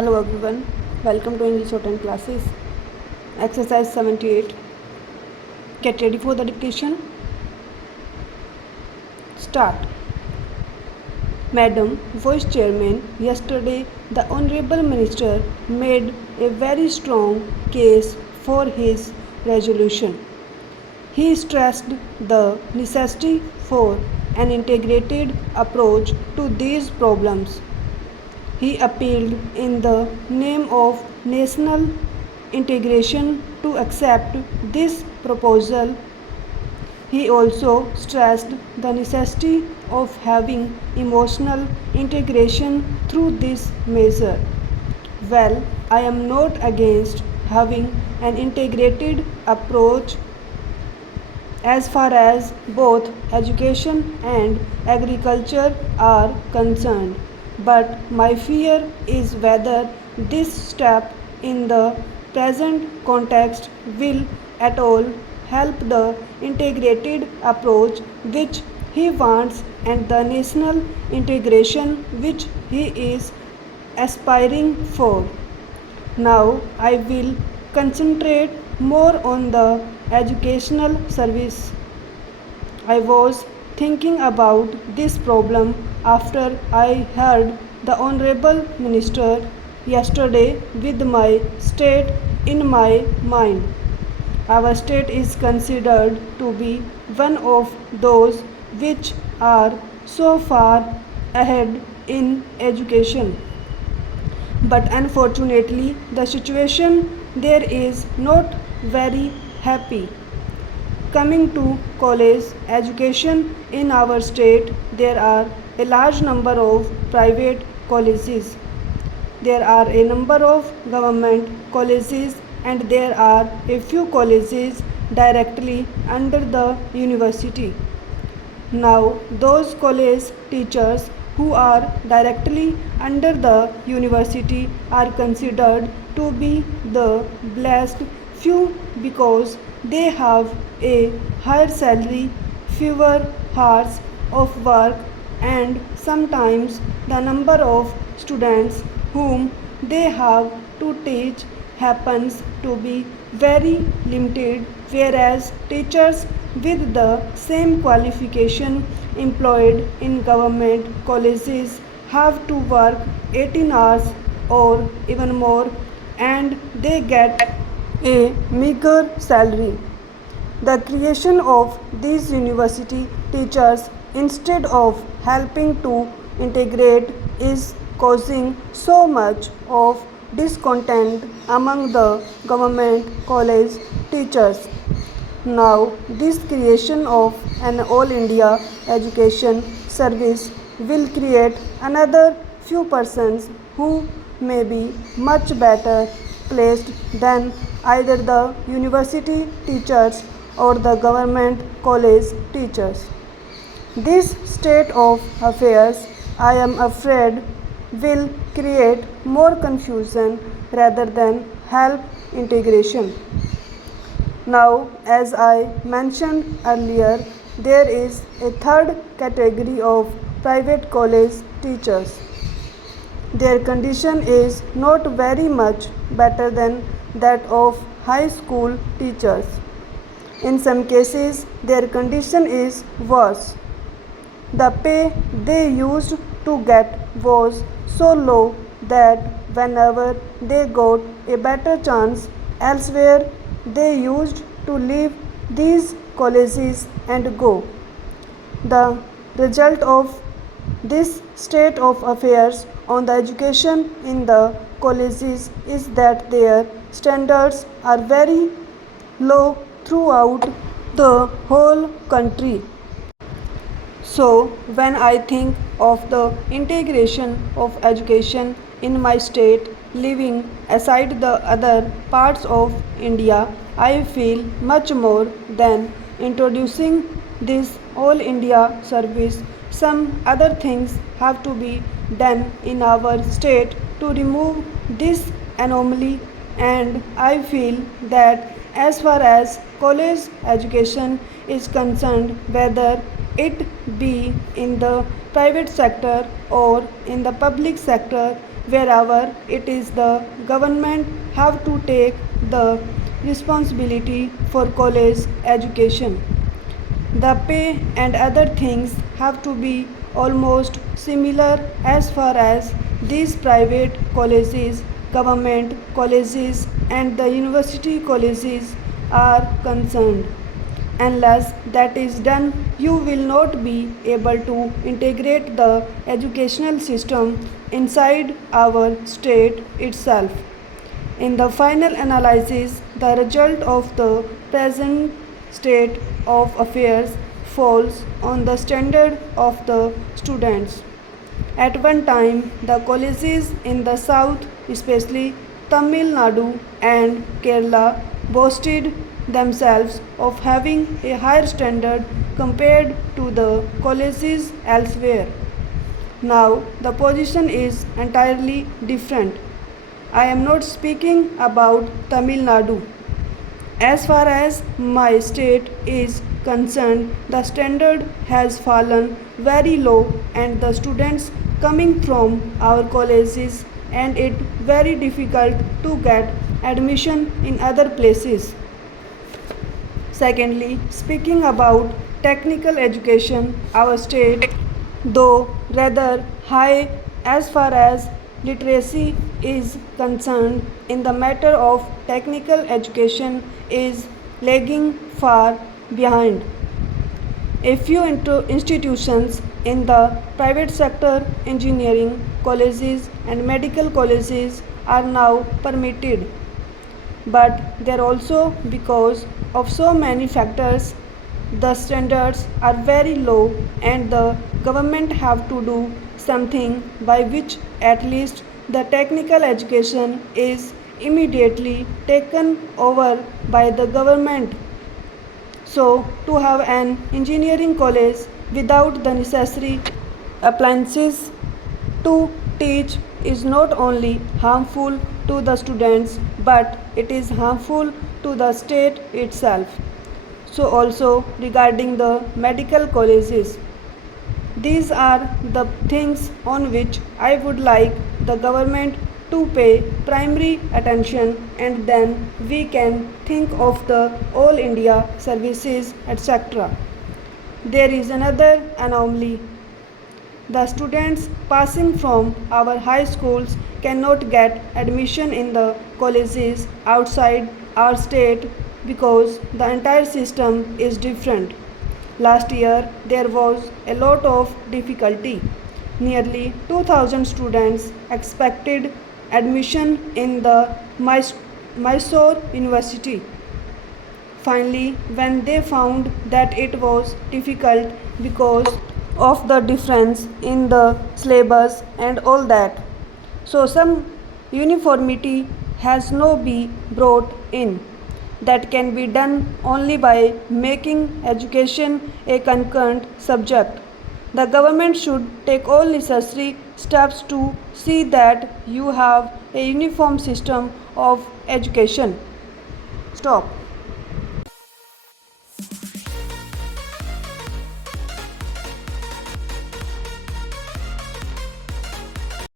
Hello everyone, welcome to English Shorthand classes. Exercise 78. Get ready for the dictation. Start. Madam Vice Chairman, yesterday the Honorable Minister made a very strong case for his resolution. He stressed the necessity for an integrated approach to these problems. He appealed in the name of national integration to accept this proposal. He also stressed the necessity of having emotional integration through this measure. Well, I am not against having an integrated approach as far as both education and agriculture are concerned. But my fear is whether this step in the present context will at all help the integrated approach which he wants and the national integration which he is aspiring for. Now I will concentrate more on the educational service. I was thinking about this problem after I heard the Honorable Minister yesterday with my state in my mind. Our state is considered to be one of those which are so far ahead in education. But unfortunately, the situation there is not very happy. Coming to college education in our state, there are a large number of private colleges. There are a number of government colleges and there are a few colleges directly under the university. Now, those college teachers who are directly under the university are considered to be the blessed few because they have a higher salary, fewer hours of work, and sometimes the number of students whom they have to teach happens to be very limited, whereas teachers with the same qualification employed in government colleges have to work 18 hours or even more and they get a meager salary. The creation of these university teachers instead of helping to integrate is causing so much of discontent among the government college teachers. Now, this creation of an all India education service will create another few persons who may be much better placed than either the university teachers or the government college teachers. This state of affairs, I am afraid, will create more confusion rather than help integration. Now, as I mentioned earlier, there is a third category of private college teachers. Their condition is not very much better than that of high school teachers. In some cases, their condition is worse. The pay they used to get was so low that whenever they got a better chance elsewhere, they used to leave these colleges and go. The result of this state of affairs on the education in the colleges is that their standards are very low throughout the whole country. So, when I think of the integration of education in my state, leaving aside the other parts of India, I feel much more than introducing this all India service. Some other things have to be done in our state to remove this anomaly, and I feel that as far as college education is concerned, whether it be in the private sector or in the public sector, wherever it is the government have to take the responsibility for college education. The pay and other things have to be almost similar as far as these private colleges, government colleges, and the university colleges are concerned. Unless that is done, you will not be able to integrate the educational system inside our state itself. In the final analysis, the result of the present state of affairs falls on the standard of the students. At one time, the colleges in the south, especially Tamil Nadu and Kerala, boasted themselves of having a higher standard compared to the colleges elsewhere. Now, the position is entirely different. I am not speaking about Tamil Nadu. As far as my state is concerned, the standard has fallen very low and the students coming from our colleges and it very difficult to get admission in other places. Secondly, speaking about technical education, our state, though rather high as far as literacy is concerned in the matter of technical education, is lagging far behind. A few institutions in the private sector, engineering colleges and medical colleges are now permitted, but there also, because of so many factors, the standards are very low and the government have to do something by which at least the technical education is immediately taken over by the government. So, to have an engineering college without the necessary appliances to teach is not only harmful to the students but it is harmful to the state itself. So, also regarding the medical colleges, these are the things on which I would like the government to pay primary attention, and then we can think of the all India services, etc. There is another anomaly. The students passing from our high schools cannot get admission in the colleges outside our state because the entire system is different. Last year there was a lot of difficulty. Nearly 2000 students expected admission in the Mysore University. Finally, when they found that it was difficult because of the difference in the syllabus and all that, so some uniformity has no be brought in. That can be done only by making education a concurrent subject. The government should take all necessary steps to see that you have a uniform system of education. Stop.